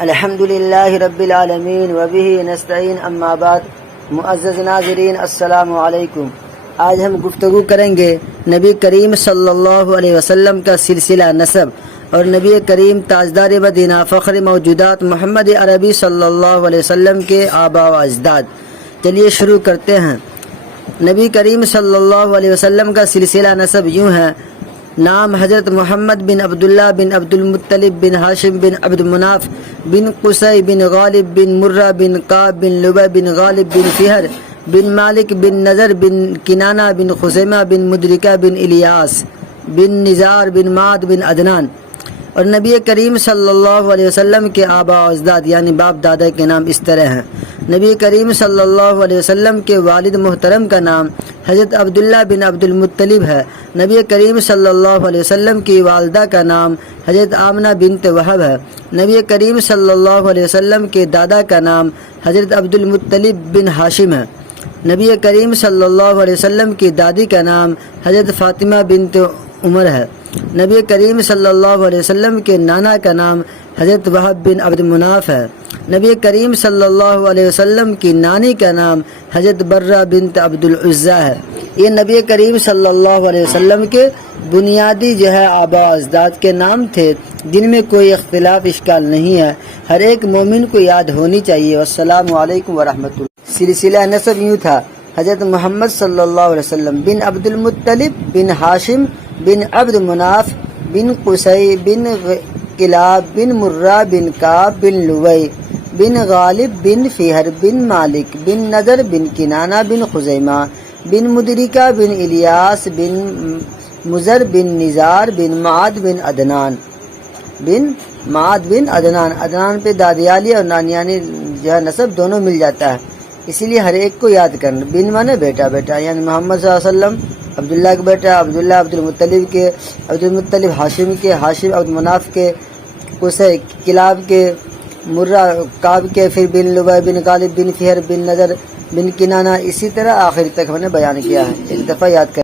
الحمدللہ رب العالمین وبہ نستعین اما بعد۔ معزز ناظرین السلام علیکم۔ آج ہم گفتگو کریں گے نبی کریم صلی اللہ علیہ وسلم کا سلسلہ نسب اور نبی کریم تاجدار مدینہ فخر موجودات محمد عربی صلی اللہ علیہ وسلم کے آباء و اجداد۔ چلیے شروع کرتے ہیں۔ نبی کریم صلی اللہ علیہ وسلم کا سلسلہ نسب یوں ہے: نام حضرت محمد بن عبداللہ بن عبد المطلب بن ہاشم بن عبد مناف بن قصی بن غالب بن مرہ بن قاب بن لبی بن غالب بن فہر بن مالک بن نضر بن کنانہ بن خزیمہ بن مدرکہ بن الیاس بن نزار بن معد بن عدنان۔ اور نبی کریم صلی اللہ علیہ وسلم کے آباء و اجداد یعنی باپ دادا کے نام اس طرح ہیں۔ نبی کریم صلی اللہ علیہ وسلم کے والد محترم کا نام حضرت عبداللہ بن عبد المطلب ہے۔ نبی کریم صلی اللہ علیہ وسلم کی والدہ کا نام حضرت آمنہ بنت وہب ہے۔ نبی کریم صلی اللہ علیہ وسلم کے دادا کا نام حضرت عبد المطلب بن ہاشم ہے۔ نبی کریم صلی اللہ علیہ وسلم کی دادی کا نام حضرت فاطمہ بنت عمر ہے۔ نبی کریم صلی اللہ علیہ وسلم کے نانا کا نام حضرت وہب بن عبد مناف ہے۔ نبی کریم صلی اللہ علیہ وسلم کی نانی کا نام حضرت برہ بنت عبد العزیٰ ہے۔ یہ نبی کریم صلی اللہ علیہ وسلم کے بنیادی آباء و اجداد کے نام تھے جن میں کوئی اختلاف اشکال نہیں ہے، ہر ایک مومن کو یاد ہونی چاہیے۔ والسلام علیکم ورحمۃ اللہ۔ سلسلہ نسب یوں تھا: حضرت محمد صلی اللہ علیہ وسلم بن عبد المطلب بن ہاشم بن عبد مناف بن قصی بن کلاب بن مرہ بن قاب بن لبی بن غالب بن فہر بن مالک بن نضر بن کنانہ بن خزیمہ بن مدرکہ بن الیاس بن مضر بن نزار بن معد بن عدنان عدنان پہ دادیالی اور نانیانی نسب دونوں مل جاتا ہے، اسی لیے ہر ایک کو یاد کرنا۔ بن مانے بیٹا یعنی محمد صلی اللہ علیہ وسلم عبداللہ کا بیٹا، عبداللہ عبد المطلب ہاشم کے، ہاشم عبد مناف کے، قصی کلاب کے، مرہ قاب کے، پھر بن لبی بن غالب بن فہر بن نضر بن کنانہ، اسی طرح آخر تک ہم نے بیان کیا ہے۔ ایک دفعہ یاد کر